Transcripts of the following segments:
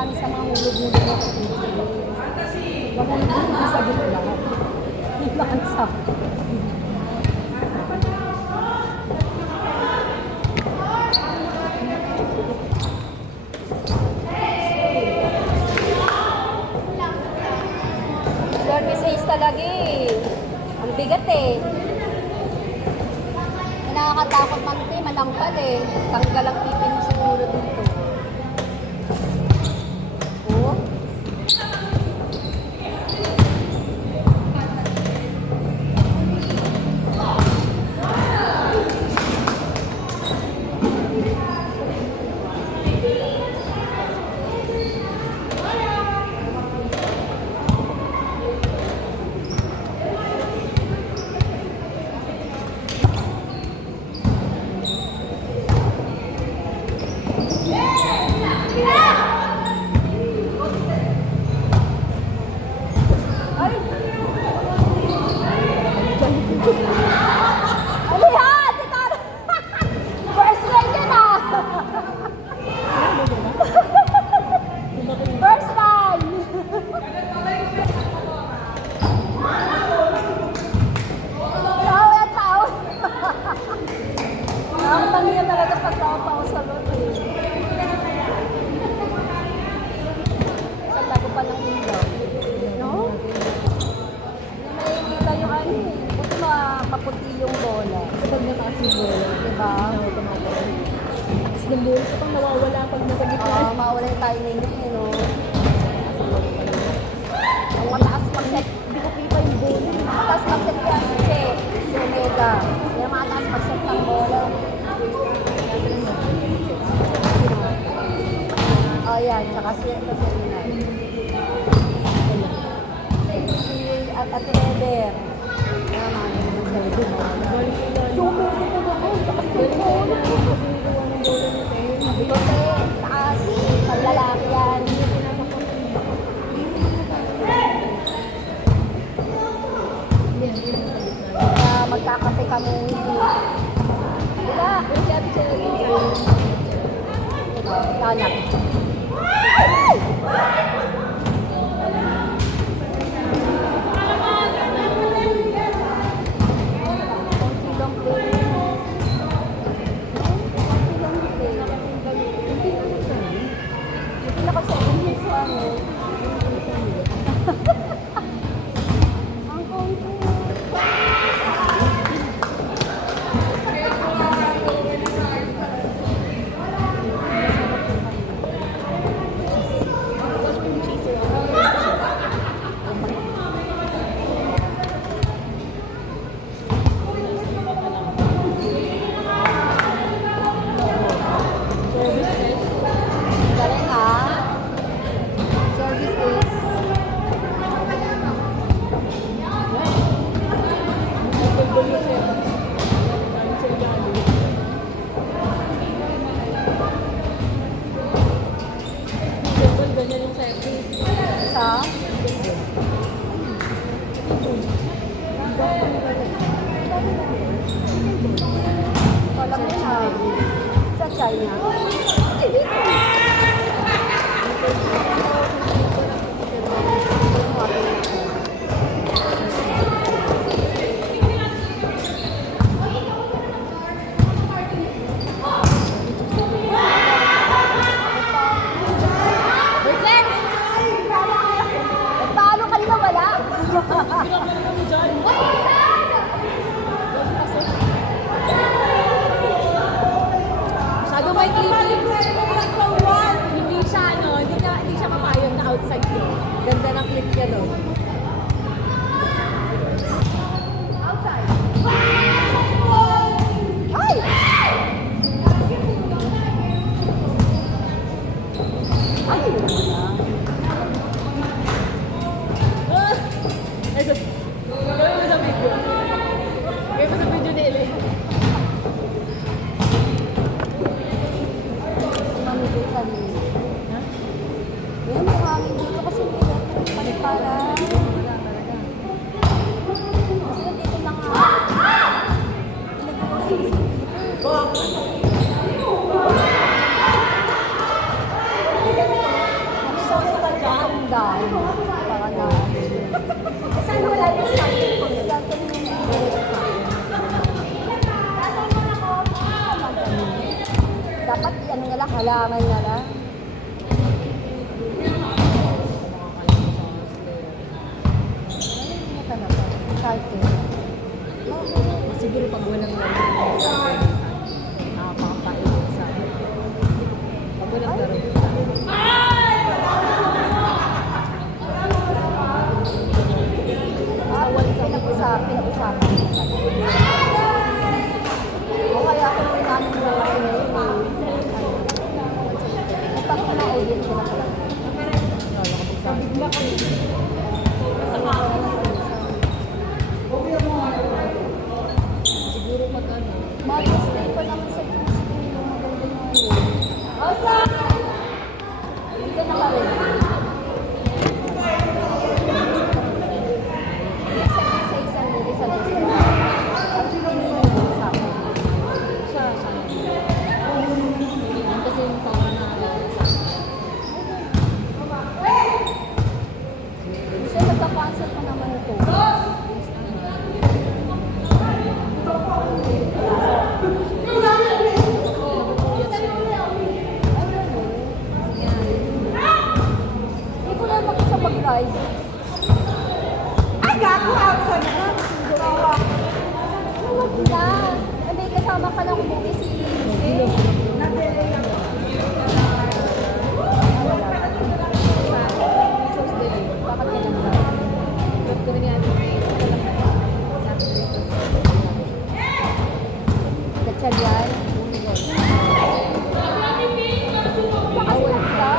sana sa mga hulog-hulog na kapitid. Mahulog-hulog sa gitna. Yung lansa. Service ace talaga eh. Ang bigat eh. Nakakatakot man ito eh. Malampal eh. Tanggal ang pipin mo sa ulo dito. Oh. maputi yung bola. Kasi pag nataas yung bola, Diba? tumataas. Tapos ng bola, so pang nawawala pag nasa gitna. Mawala yung timing niya, no? Ang mataas pag-set, hindi ko kita yung bola. Mataas pag-set yan kasi si Omega. Kaya mataas pag-set ng bola. Oh, yan. Tsaka si at Eder. Taas, paglalaki yan. Magkakape kami. Diba? Kasi ate siya naging sa'yo. Tanak. daan. Para na. Saan wala yung starting point? Starting dapat ano nila, halangan nila. Ano talaga? Starting. Siguro pag walang laro, nakakapain sa akin. Pag walang laro, Pinag-usapan. O kaya ako nung namin na pag na-audience ko na pala. siguro pag ano, Mother's Day pa naman sa Tuesday. Maganda na yun. Hindi ka nakaready. Sa isang hindi sa restaurant. Ang pinili mo sa akin. siya. Yan kasi yung taon na Kasi nagka-cancel pa naman ito. Hindi ko na makisa mag-ride. Ay, gago! Outside na! Huwag na! Hindi, kasama ka lang umuwi si Bakit ka nag-ride? Gatchad yan? Bawal ka?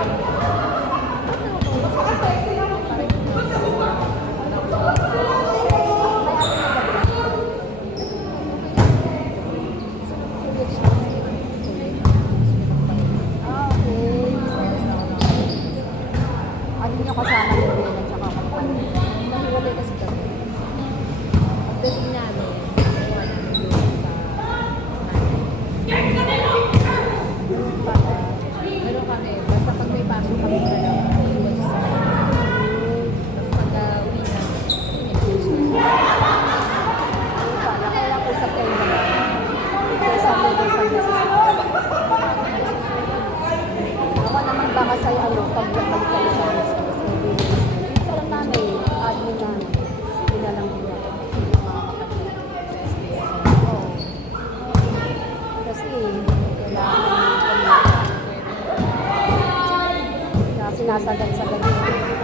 Okay. Ano niyo kasama yung Bella tsaka kapatid? Nahiwalay kasi kami. Pagdating namin, nakuha namin doon sa Para ano kami, basta pag may pasok kami dalawa, iwan siya sa kanya. Tapos pag uwi namin, i-message niya. para kaya ko sa kayo naman. Sa Sunday ko sa Ako naman baka sa ano, pag balik kami sa business. Isa lang namin, admin namin. Hindi na lang nila. Mga kapatid. Oo. Kasi, kailangan kami. Kaya sinasagad-sagad.